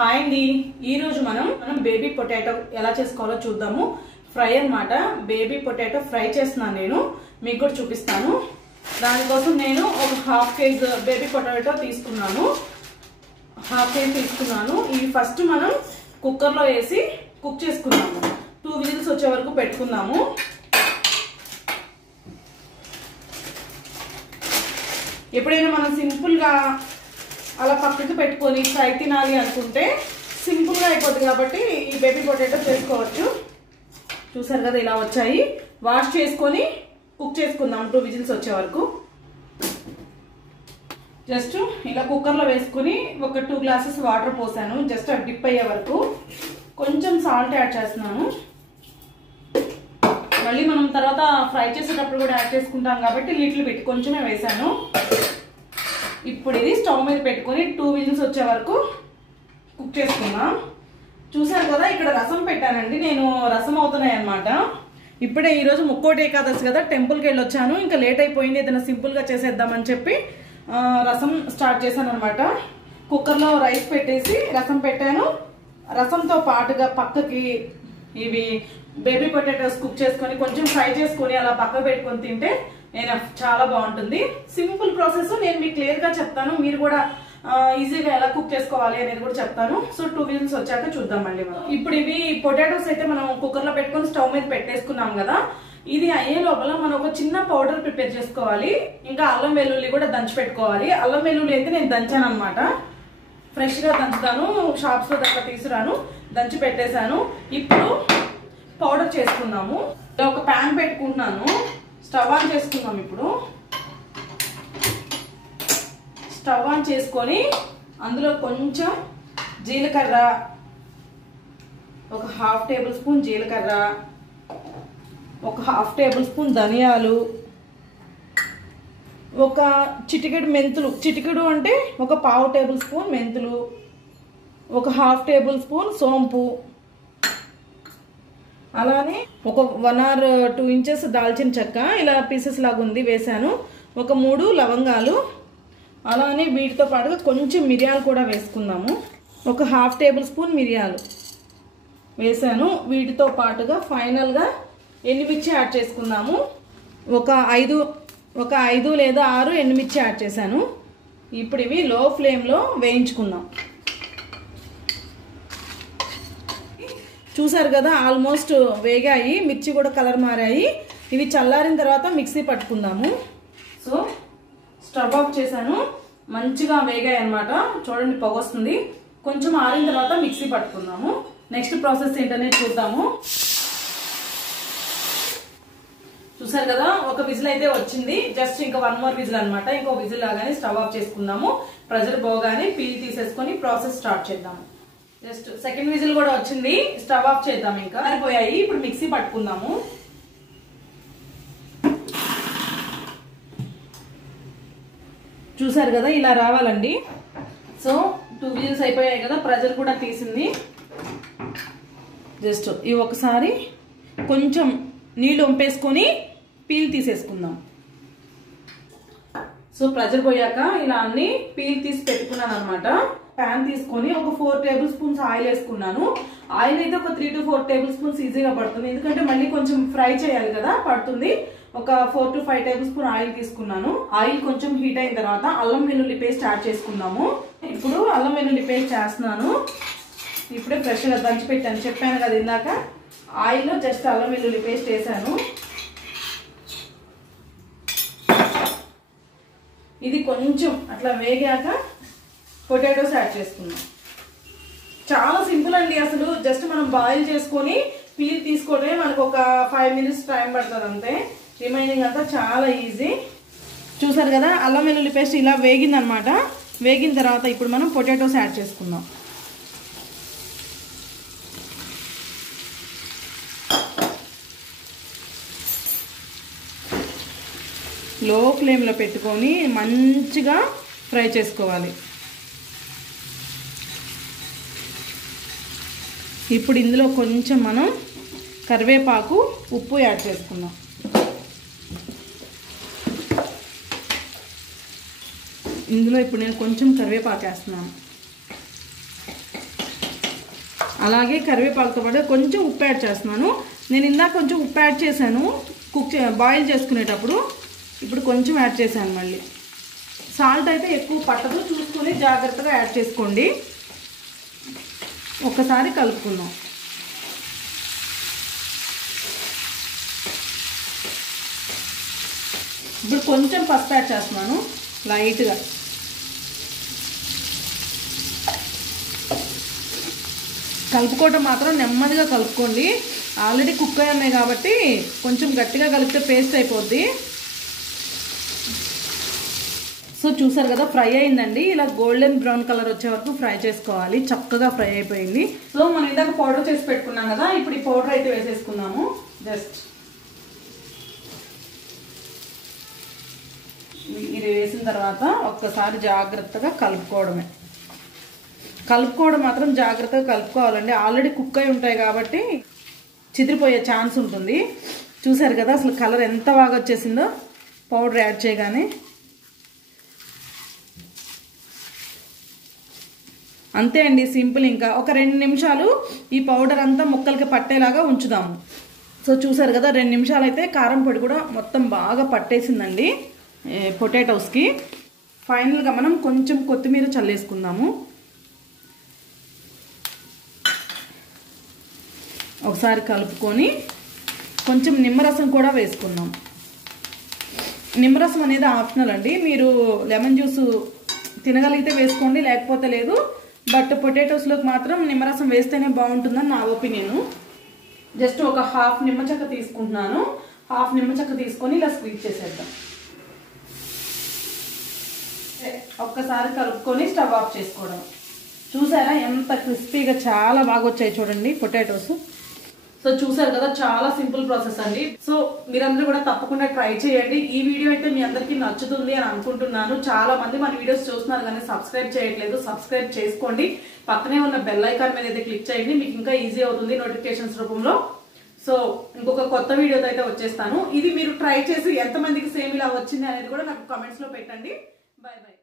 Hi అండి, ఈ రోజు మనం బేబీ పొటాటో ఎలా చేసుకోవాలో చూద్దాము. ఫ్రై అన్నమాట. బేబీ పొటాటో ఫ్రై చేస్తున్నాను, నేను మీకు కూడా చూపిస్తాను. దానికోసం నేను ఒక హాఫ్ కేజీ బేబీ పొటాటో తీసుకున్నాను. ఇవి ఫస్ట్ మనం కుక్కర్లో వేసి కుక్ చేసుకున్నాము. 2 విజిల్స్ వచ్చే వరకు పెట్టుకున్నాము. ఎప్పుడైనా మనం సింపుల్గా అలా పక్కకి పెట్టుకొని ఫ్రై తినాలి అనుకుంటే సింపుల్గా అయిపోతుంది కాబట్టి ఈ బేబీ పొటాటో చేసుకోవచ్చు. చూసారు కదా, ఇలా వచ్చాయి. వాష్ చేసుకొని కుక్ చేసుకుందాం 2 విజిల్స్ వచ్చే వరకు. జస్ట్ ఇలా కుక్కర్లో వేసుకుని ఒక 2 గ్లాసెస్ వాటర్ పోసాను. జస్ట్ అవి డిప్ అయ్యే వరకు. కొంచెం సాల్ట్ యాడ్ చేస్తున్నాను. మళ్ళీ మనం తర్వాత ఫ్రై చేసేటప్పుడు కూడా యాడ్ చేసుకుంటాం కాబట్టి లిటిల్ బిట్ కొంచెమే వేసాను. ఇప్పుడు ఇది స్టవ్ మీద పెట్టుకొని 2 విజిల్స్ వచ్చే వరకు కుక్ చేసుకుందాం. చూసారు కదా, ఇక్కడ రసం పెట్టానండి. నేను రసం అవుతున్నాయి అన్నమాట. ఇప్పుడే ఈరోజు ముక్కోటి ఏకాదశి కదా, టెంపుల్కి వెళ్ళి వచ్చాను. ఇంకా లేట్ అయిపోయింది, ఏదైనా సింపుల్గా చేసేద్దామని చెప్పి రసం స్టార్ట్ చేశాను అనమాట. కుక్కర్లో రైస్ పెట్టేసి రసం పెట్టాను. రసంతో పాటుగా పక్కకి ఇవి బేబీ పొటాటోస్ కుక్ చేసుకొని కొంచెం ఫ్రై చేసుకొని అలా పక్క పెట్టుకొని తింటే నేను చాలా బాగుంటుంది. సింపుల్ ప్రాసెస్ నేను మీకు క్లియర్ గా చెప్తాను. మీరు కూడా ఈజీగా ఎలా కుక్ చేసుకోవాలి అనేది కూడా చెప్తాను. సో 2 విజిల్స్ వచ్చాక చూద్దాం మళ్ళీ మనం. ఇప్పుడు ఇవి పొటాటోస్ అయితే మనం కుక్కర్ లో పెట్టుకొని స్టవ్ మీద పెట్టేసుకున్నాం కదా. ఇది అయ్యే లోపల మనం ఒక చిన్న పౌడర్ ప్రిపేర్ చేసుకోవాలి. ఇంకా అల్లం వెల్లుల్లి కూడా దంచి పెట్టుకోవాలి. అల్లం వెల్లుల్లి అయితే నేను దంచాను అనమాట. ఫ్రెష్ గా దంచుతాను, షాప్స్ లో దగ్గర తీసుకురాను. దంచి పెట్టేశాను. ఇప్పుడు పౌడర్ చేసుకున్నాము. ఒక ప్యాన్ పెట్టుకుంటున్నాను. స్టవ్ ఆన్ చేసుకున్నాం. ఇప్పుడు స్టవ్ ఆన్ చేసుకొని అందులో కొంచెం జీలకర్ర, ఒక 1/2 టేబుల్ స్పూన్ జీలకర్ర, ఒక 1/2 టేబుల్ స్పూన్ ధనియాలు, ఒక చిటికెడు మెంతులు. చిటికెడు అంటే ఒక 1/2 టేబుల్ స్పూన్ మెంతులు, ఒక 1/2 టేబుల్ స్పూన్ సోంపు, అలానే ఒక 1 or 2 ఇంచెస్ దాల్చిన చెక్క ఇలా పీసెస్ లాగా ఉంది వేసాను. ఒక 3 లవంగాలు, అలానే వీటితో పాటుగా కొంచెం మిరియాలు కూడా వేసుకుందాము. ఒక 1/2 టేబుల్ స్పూన్ మిరియాలు వేసాను. వీటితో పాటుగా ఫైనల్గా ఎండుమిర్చి యాడ్ చేసుకుందాము. ఒక 5 లేదా 6 ఎండుమిర్చి యాడ్ చేశాను. ఇప్పుడు ఇవి లో ఫ్లేమ్లో వేయించుకుందాం. చూసారు కదా, ఆల్మోస్ట్ వేగాయి. మిర్చి కూడా కలర్ మారాయి. ఇవి చల్లారిన తర్వాత మిక్సీ పట్టుకుందాము. సో స్టవ్ ఆఫ్ చేశాను. మంచిగా వేగాయి అన్నమాట. చూడండి, పొగ వస్తుంది. కొంచెం ఆరిన తర్వాత మిక్సీ పట్టుకుందాము. నెక్స్ట్ ప్రాసెస్ ఏంటనేది చూద్దాము. చూసారు కదా, ఒక విజిల్ అయితే వచ్చింది. జస్ట్ ఇంకా 1 more విజిల్ అనమాట. ఇంకో విజిల్ లాగానే స్టవ్ ఆఫ్ చేసుకుందాము. ప్రెజర్ పోగానే పీల్ తీసేసుకొని ప్రాసెస్ స్టార్ట్ చేద్దాము. జస్ట్ సెకండ్ విజిల్ కూడా వచ్చింది. స్టవ్ ఆఫ్ చేద్దాం. ఇంకా అయిపోయాయి. ఇప్పుడు మిక్సీ పట్టుకుందాము. చూసారు కదా, ఇలా రావాలండి. సో 2 విజిల్స్ అయిపోయాయి కదా, ప్రెజర్ కూడా తీసింది. జస్ట్ ఇవి ఒకసారి కొంచెం నీళ్ళు వంపేసుకొని పీల్ తీసేసుకుందాం. సో ప్రెజర్ పోయాక ఇలా అన్ని పీల్ తీసి పెట్టుకున్నాను అనమాట. ప్యాన్ తీసుకొని ఒక 4 టేబుల్ స్పూన్స్ ఆయిల్ వేసుకున్నాను. ఆయిల్ అయితే ఒక 3 to 4 టేబుల్ స్పూన్స్ ఈజీగా పడుతుంది. ఎందుకంటే మళ్ళీ కొంచెం ఫ్రై చేయాలి కదా, పడుతుంది. ఒక 4 to 5 టేబుల్ స్పూన్ ఆయిల్ తీసుకున్నాను. ఆయిల్ కొంచెం హీట్ అయిన తర్వాత అల్లం వెల్లుల్లి పేస్ట్ యాడ్ చేసుకుందాము. ఇప్పుడు అల్లం వెల్లుల్లి పేస్ట్ చేస్తున్నాను. ఇప్పుడే ఫ్రెష్గా దంచి పెట్టాను, చెప్పాను కదా ఇందాక. ఆయిల్లో జస్ట్ అల్లం వెల్లుల్లి పేస్ట్ వేసాను. ఇది కొంచెం అట్లా వేగాక పొటాటోస్ యాడ్ చేసుకుందాం. చాలా సింపుల్ అండి. అసలు జస్ట్ మనం బాయిల్ చేసుకొని పీల్ తీసుకోవడమే మనకు ఒక 5 minutes టైం పడుతుంది అంతే. రిమైనింగ్ అంతా చాలా ఈజీ. చూసారు కదా, అల్లం వెల్లుల్లి పేస్ట్ ఇలా వేగిందనమాట. వేగిన తర్వాత ఇప్పుడు మనం పొటాటోస్ యాడ్ చేసుకుందాం. లో ఫ్లేమ్లో పెట్టుకొని మంచిగా ఫ్రై చేసుకోవాలి. ఇప్పుడు ఇందులో కొంచెం మనం కరివేపాకు, ఉప్పు యాడ్ చేసుకుందాం. ఇందులో ఇప్పుడు నేను కొంచెం కరివేపాకు వేస్తున్నాను. అలాగే కరివేపాకుతో పాటు కొంచెం ఉప్పు యాడ్ చేస్తున్నాను. నేను ఇందాక కొంచెం ఉప్పు యాడ్ చేశాను బాయిల్ చేసుకునేటప్పుడు, ఇప్పుడు కొంచెం యాడ్ చేశాను. మళ్ళీ సాల్ట్ అయితే ఎక్కువ పట్టదు, చూసుకొని జాగ్రత్తగా యాడ్ చేసుకోండి. ఒక్కసారి కలుపుకుందాం. ఇప్పుడు కొంచెం పసుపు యాడ్ చేస్తున్నాను లైట్గా. కలుపుకోవటం మాత్రం నెమ్మదిగా కలుపుకోండి. ఆల్రెడీ కుక్ అయి ఉన్నాయి కాబట్టి కొంచెం గట్టిగా కలిపితే పేస్ట్ అయిపోద్ది. సో చూసారు కదా, ఫ్రై అయిందండి. ఇలా గోల్డెన్ బ్రౌన్ కలర్ వచ్చే వరకు ఫ్రై చేసుకోవాలి. చక్కగా ఫ్రై అయిపోయింది. సో మనం ఇందాక పౌడర్ చేసి పెట్టుకున్నాం కదా, ఇప్పుడు ఈ పౌడర్ అయితే వేసేసుకున్నాము. జస్ట్ ఇది వేసిన తర్వాత ఒక్కసారి జాగ్రత్తగా కలుపుకోవడమే. కలుపుకోవడం మాత్రం జాగ్రత్తగా కలుపుకోవాలండి. ఆల్రెడీ కుక్ అయి ఉంటాయి కాబట్టి చిదిరిపోయే ఛాన్స్ ఉంటుంది. చూసారు కదా అసలు కలర్ ఎంత బాగా వచ్చేసిందో పౌడర్ యాడ్ చేయగానే. అంతే అండి, సింపుల్. ఇంకా ఒక 2 నిమిషాలు ఈ పౌడర్ అంతా ముక్కలకి పట్టేలాగా ఉంచుదాము. సో చూసారు కదా, 2 నిమిషాలు అయితే కారం పొడి కూడా మొత్తం బాగా పట్టేసిందండి పొటాటోస్కి. ఫైనల్గా మనం కొంచెం కొత్తిమీర చల్లేసుకుందాము. ఒకసారి కలుపుకొని కొంచెం నిమ్మరసం కూడా వేసుకుందాం. నిమ్మరసం అనేది ఆప్షనల్ అండి. మీరు లెమన్ జ్యూస్ తినగలిగితే వేసుకోండి, లేకపోతే లేదు. బట్ పొటాటోస్లోకి మాత్రం నిమ్మరసం వేస్తేనే బాగుంటుందని నా ఒపీనియన్. జస్ట్ ఒక హాఫ్ నిమ్మ చెక్క తీసుకుంటున్నాను. హాఫ్ నిమ్మ చెక్క తీసుకొని ఇలా స్క్వీజ్ చేసేద్దాం. ఒక్కసారి కలుపుకొని స్టవ్ ఆఫ్ చేసుకోవడం. చూసారా ఎంత క్రిస్పీగా చాలా బాగా వచ్చాయి చూడండి పొటాటోస్. సో చూసారు కదా, చాలా సింపుల్ ప్రాసెస్ అండి. సో మీరందరూ కూడా తప్పకుండా ట్రై చేయండి. ఈ వీడియో అయితే మీ అందరికీ నచ్చుతుంది అని అనుకుంటున్నాను. చాలా మంది మన వీడియోస్ చూస్తున్నారు కానీ సబ్స్క్రైబ్ చేయట్లేదు. సబ్స్క్రైబ్ చేసుకోండి. పక్కనే ఉన్న బెల్ ఐకాన్ మీద అయితే క్లిక్ చేయండి. మీకు ఇంకా ఈజీ అవుతుంది నోటిఫికేషన్స్ రూపంలో. సో ఇంకొక కొత్త వీడియోతో అయితే వచ్చేస్తాను. ఇది మీరు ట్రై చేసి ఎంతమందికి సేమ్ ఇలా వచ్చింది అనేది కూడా నాకు కామెంట్స్ లో పెట్టండి. Bye bye.